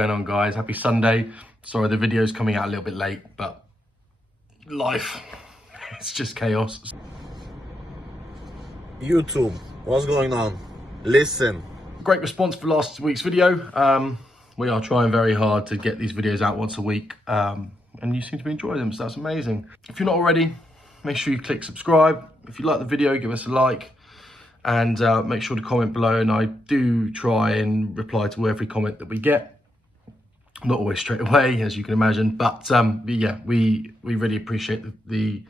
going on, guys? Happy Sunday. Sorry the video's coming out a little bit late, but life, it's just chaos. YouTube, what's going on? Listen. Great response for last week's video. We are trying very hard to get these videos out once a week, and you seem to be enjoying them, so that's amazing. If you're not already, make sure you click subscribe. If you like the video, give us a like, and make sure to comment below, and I do try and reply to every comment that we get. Not always straight away, as you can imagine, but yeah, we really appreciate the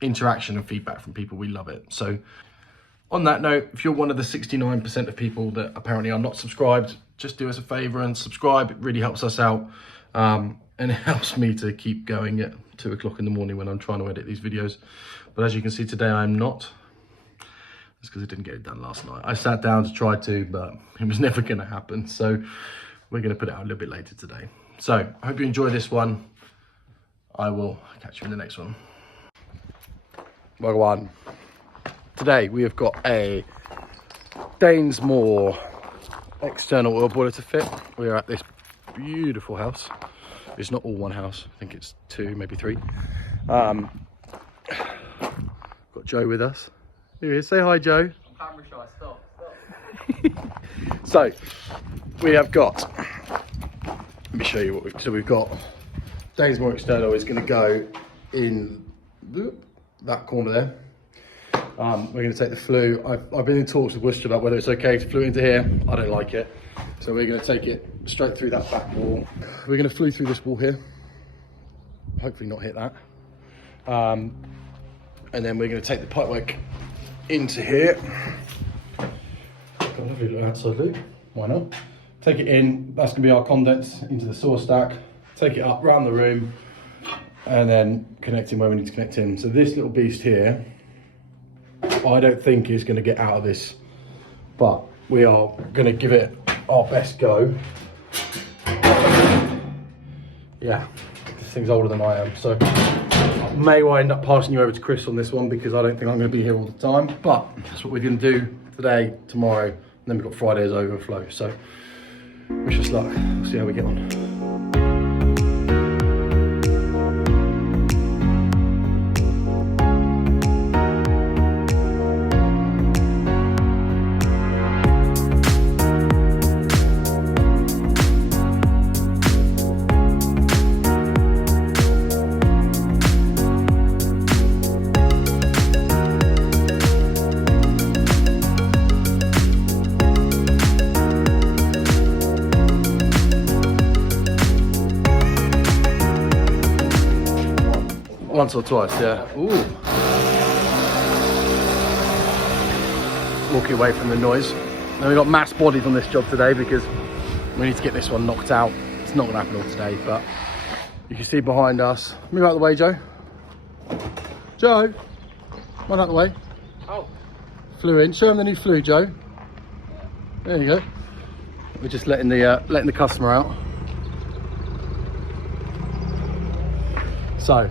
interaction and feedback from people. We love it. So on that note, if you're one of the 69% of people that apparently are not subscribed, just do us a favor and subscribe. It really helps us out, and it helps me to keep going at 2 o'clock in the morning when I'm trying to edit these videos. But as you can see today, I'm not. It's because I didn't get it done last night. I sat down to try to, but it was never going to happen. So we're going to put it out a little bit later today. So I hope you enjoy this one. I will catch you in the next one. Welcome. Today we have got a Danesmore external oil boiler to fit. We are at this beautiful house. It's not all one house. I think it's 2, maybe 3. Got Joe with us. Here he is. Say hi, Joe. I'm camera shy. Stop. So we have got, let me show you what we've got. Danesmore external is going to go in that corner there. We're going to take the flue. I've been in talks with Worcester about whether it's okay to flue into here. I don't like it, so we're going to take it straight through that back wall. We're going to flue through this wall here, hopefully not hit that, and then we're going to take the pipework into here. Got a lovely little outside loop, why not? Take it in, that's going to be our condense into the saw stack. Take it up round the room and then connect in where we need to connect in. So this little beast here, I don't think is going to get out of this, but we are going to give it our best go. Yeah, this thing's older than I am, so I may well end up passing you over to Chris on this one because I don't think I'm going to be here all the time, but that's what we're going to do today, tomorrow, and then we've got Friday's overflow. So wish us luck. We'll see how we get on. Once or twice, yeah. Ooh. Walking away from the noise. Now we've got mass bodied on this job today because we need to get this one knocked out. It's not going to happen all today, but you can see behind us. Move out of the way, Joe. Joe, run out the way. Oh. Flue in. Show him the new flue, Joe. There you go. We're just letting the customer out. So.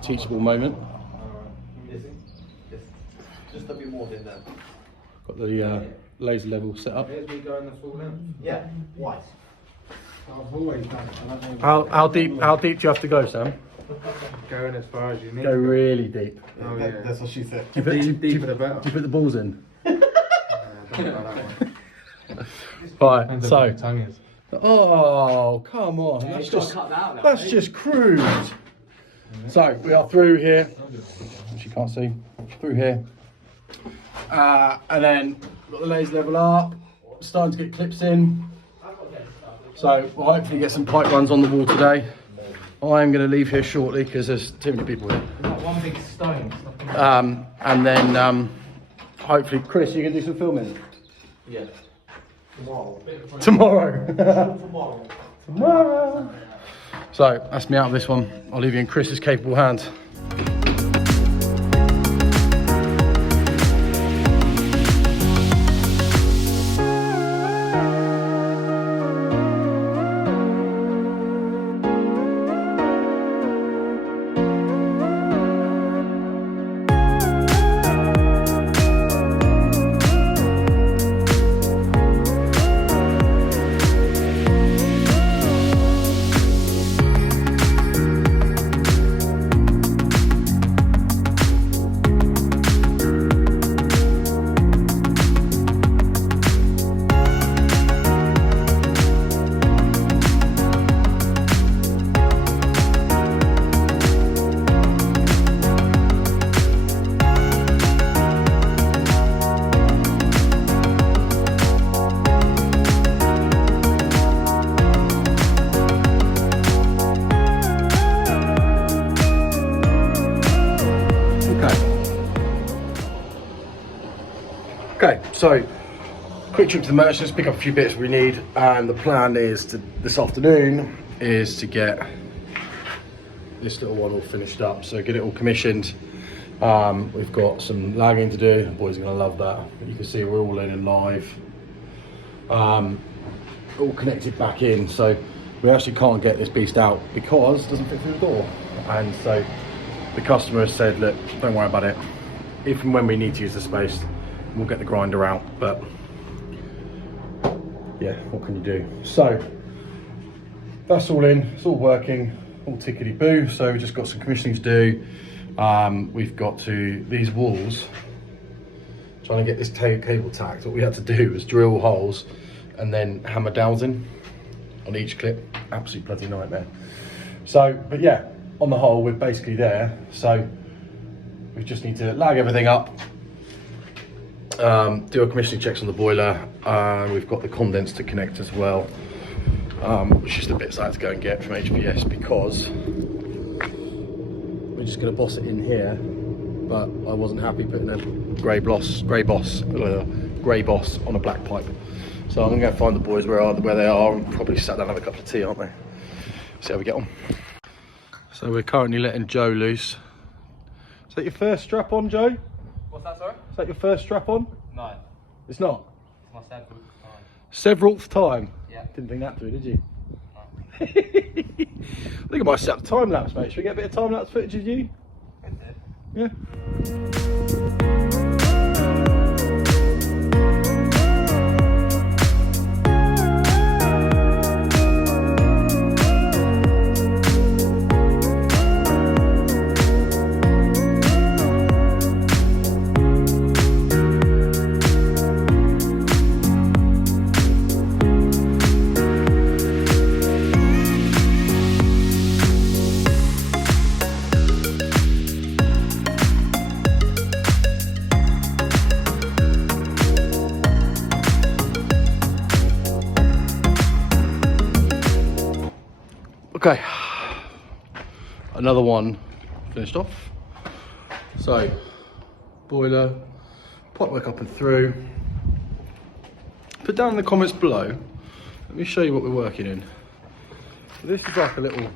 Teachable moment. Just a bit more than that. Got the laser level set up. Yeah. White. I've always done it. How deep do you have to go, Sam? Going as far as you need. Go really deep. Oh yeah. That's what she said. Do you Deeper the better. do you put the balls in? Don't know that one. Right. Depends So. on what your tongue is. Oh, come on. Yeah, That's you can't just cut that out now, that's mate. just crude. So we are through here. Which you can't see. Through here. And then got the laser level up. Starting to get clips in. So we'll hopefully get some pipe runs on the wall today. I'm going to leave here shortly because there's too many people here. Not one big stone. And then hopefully, Chris, you can do some filming Yeah. Tomorrow. tomorrow. Tomorrow. So that's me out of this one. I'll leave you in Chris's capable hands. Okay, so quick trip to the merchants, pick up a few bits we need, and the plan is to this afternoon is to get this little one all finished up. So get it all commissioned. We've got some lagging to do. The boys are going to love that. You can see we're all learning live. All connected back in, so we actually can't get this beast out because it doesn't fit through the door. And so the customer has said, look, don't worry about it. If and when we need to use the space, we'll get the grinder out. But yeah, what can you do? So that's all in, it's all working, all tickety boo. So we just got some commissioning to do. We've got to these walls, trying to get this cable tacked. What we had to do was drill holes and then hammer dowels in on each clip. Absolute bloody nightmare. So, but yeah, on the whole, we're basically there. So we just need to lag everything up, do our commissioning checks on the boiler. We've got the condense to connect as well, which is the bits I had to go and get from HPS because we're just going to boss it in here. But I wasn't happy putting a grey boss on a black pipe. So I'm going to go find the boys where they are and probably sat down and have a cup of tea, aren't they? See how we get on. So we're currently letting Joe loose. Is that your first strap on, Joe? What's that, sorry? Is that your first strap on? No. It's not? It's my seventh time. Several time? Yeah. Didn't think that through, did you? No. I think I might set up time lapse, mate. Should we get a bit of time lapse footage of you? Yeah. Okay, another one finished off. So, boiler, pipework up and through. Put down in the comments below, let me show you what we're working in. This is like a little,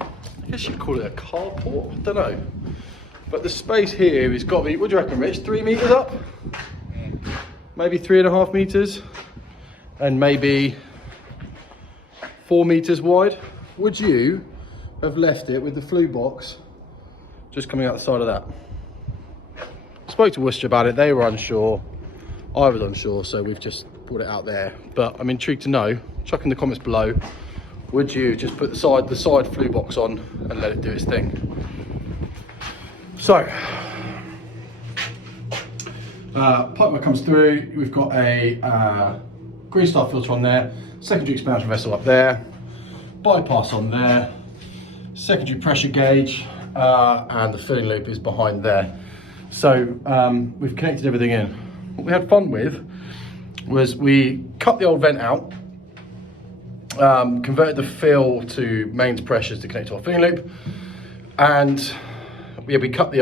I guess you'd call it a carport, I don't know. But the space here has got to be, what do you reckon, Rich, 3 meters up? Maybe 3.5 meters, and maybe 4 meters wide. Would you have left it with the flue box just coming out the side of that? Spoke to Worcester about it, they were unsure, I was unsure, so we've just brought it out there. But I'm intrigued to know, chuck in the comments below, would you just put the side flue box on and let it do its thing? So, pipework comes through, we've got a green star filter on there, secondary expansion vessel up there, bypass on there, secondary pressure gauge, and the filling loop is behind there. So we've connected everything in. What we had fun with was we cut the old vent out, converted the fill to mains pressures to connect to our filling loop, and yeah, we cut the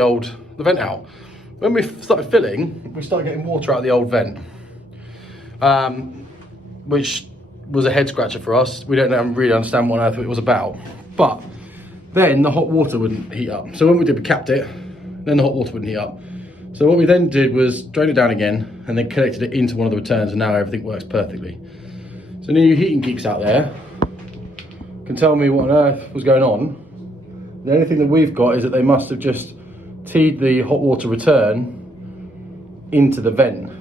vent out. When we started filling, we started getting water out of the old vent, which was a head scratcher for us. We don't really understand what on earth it was about. But then the hot water wouldn't heat up. So when we did, we capped it, then the hot water wouldn't heat up. So what we then did was drain it down again and then connected it into one of the returns, and now everything works perfectly. So any of you heating geeks out there can tell me what on earth was going on. The only thing that we've got is that they must have just teed the hot water return into the vent.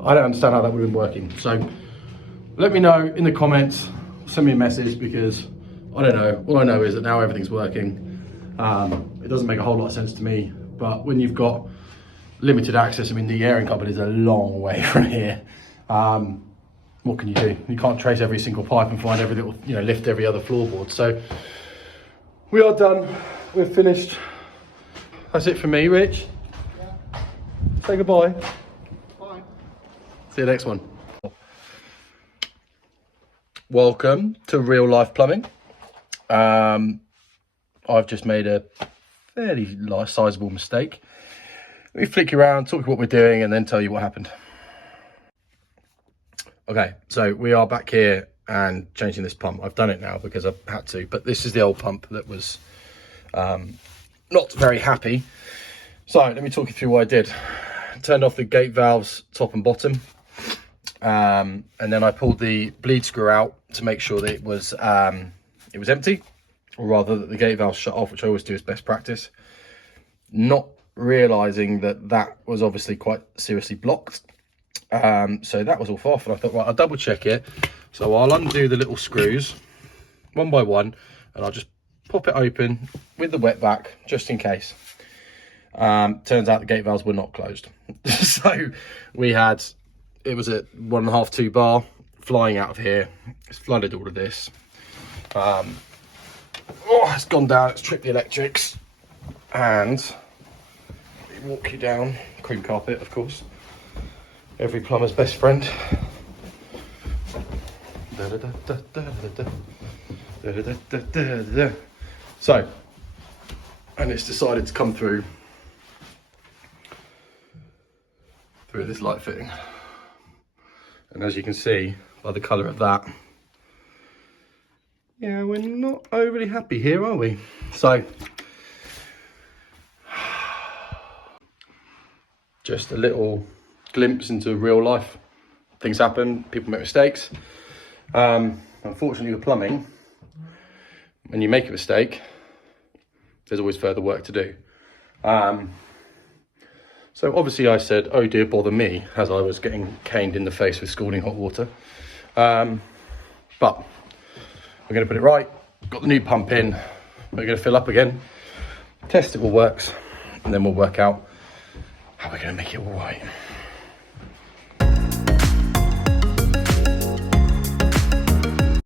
I don't understand how that would have been working. So let me know in the comments, send me a message, because I don't know. All I know is that now everything's working. It doesn't make a whole lot of sense to me, but when you've got limited access, I mean, the airing cupboard is a long way from here. What can you do? You can't trace every single pipe and find every little, lift every other floorboard. So we are done. We're finished. That's it for me, Rich. Yeah. Say goodbye. Bye. See you next one. Welcome to real life plumbing. I've just made a fairly sizable mistake. Let me flick you around, talk you what we're doing, and then tell you what happened. Okay, so we are back here and changing this pump. I've done it now because I've had to, but this is the old pump that was not very happy. So let me talk you through what I did. Turned off the gate valves top and bottom, and then I pulled the bleed screw out to make sure that it was empty, or rather that the gate valve shut off, which I always do as best practice, not realizing that that was obviously quite seriously blocked. So that was all off, and I thought, right, I'll double check it. So I'll undo the little screws one by one, and I'll just pop it open with the wet vac just in case. Turns out the gate valves were not closed. So we had, it was at 1.5, 2 bar flying out of here. It's flooded all of this. It's gone down, it's tripped the electrics, and we walk you down, cream carpet of course, every plumber's best friend. So, and it's decided to come through this light fitting, and as you can see by the colour of that, yeah, we're not overly happy here, are we? So just a little glimpse into real life. Things happen, people make mistakes. Unfortunately with plumbing, when you make a mistake, there's always further work to do. So obviously I said, oh dear, bother me, as I was getting caned in the face with scalding hot water. But we're going to put it right. Got the new pump in. We're going to fill up again, test it all works, and then we'll work out how we're going to make it all right.